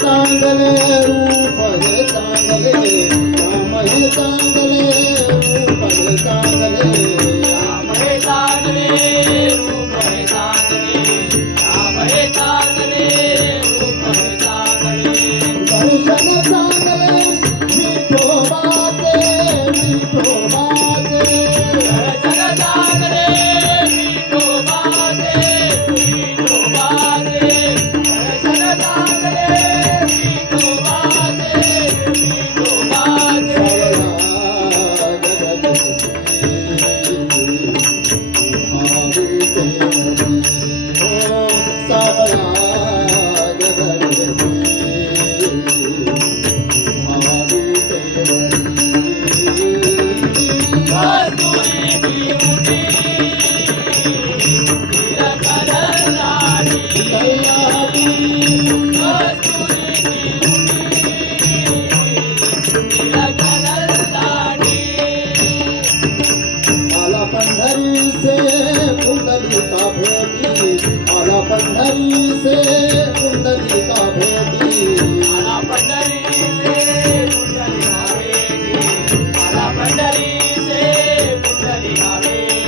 चांगले रूप हे चांगले राम हे चांगले रूप हे चांगले राम हे चांगले रूप हे चांगले राम हे चांगले रूप हे चांगले दर्शन चांगले विठोबाचे विठोबाचे दर्शन चांगले विठोबाचे विठोबाचे दर्शन चांगले विठोबाचे विठोबाचे पंढरी से कुंडली का भेटी आला पंढरी से कुंडली का भेटी आला पंढरी से कुंडली का भेटी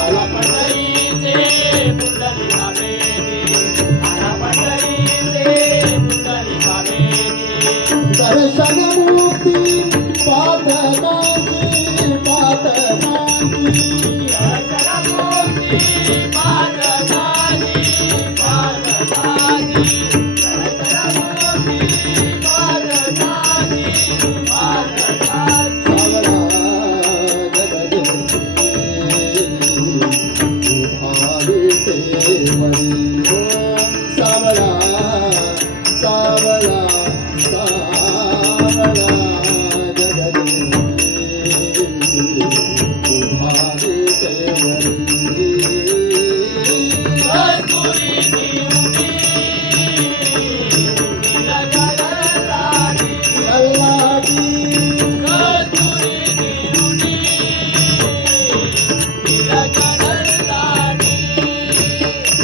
आला पंढरी से कुंडली का भेटी दर्शनमूर्ति पादमांगी पादमांगी दर्शनमूर्ति पादमांगी पादमांगी दर्शनमूर्ति पादमांगी पादमांगी सावला सावला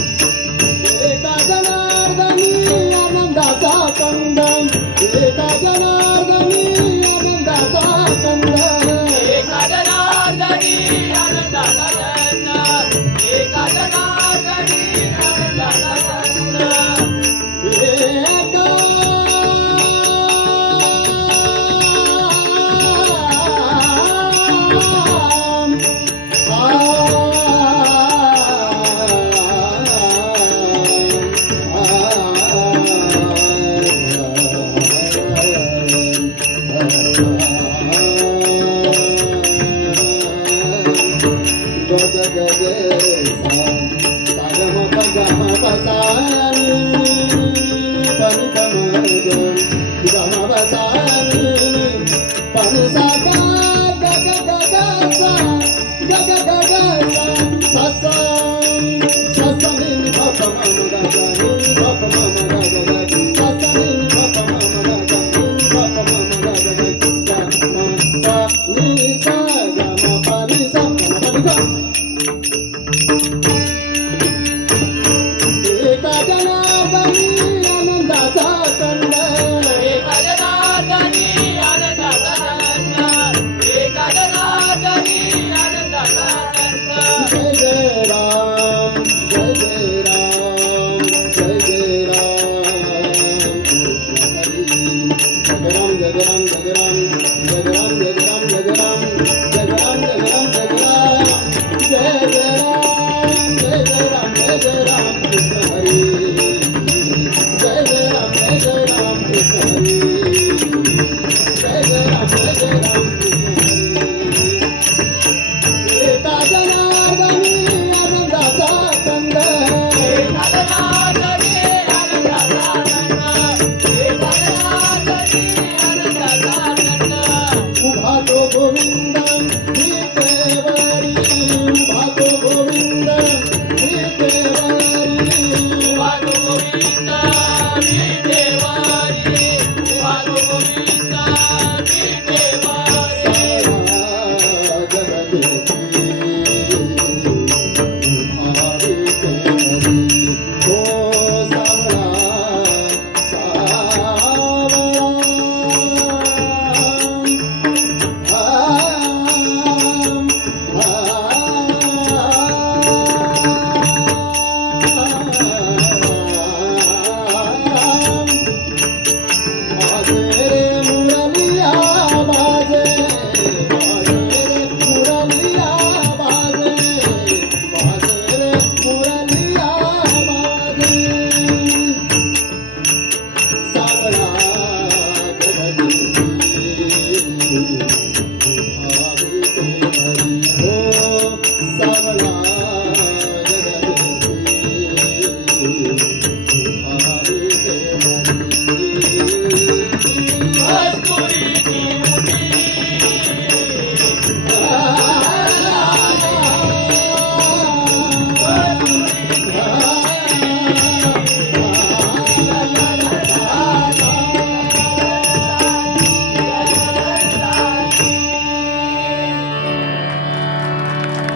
एका जनार्दनी आनंदाचा कंद एका जनार्दनी आनंदाचा कंद एका जनार्दनी आनंदाचा कंद आनंदाचा गोविंद विटेवरी भातो गोविंद विटेवरी वादो गोविंदा विटेवारी वादो गोविंदा विटेवारी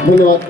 धन्यवाद.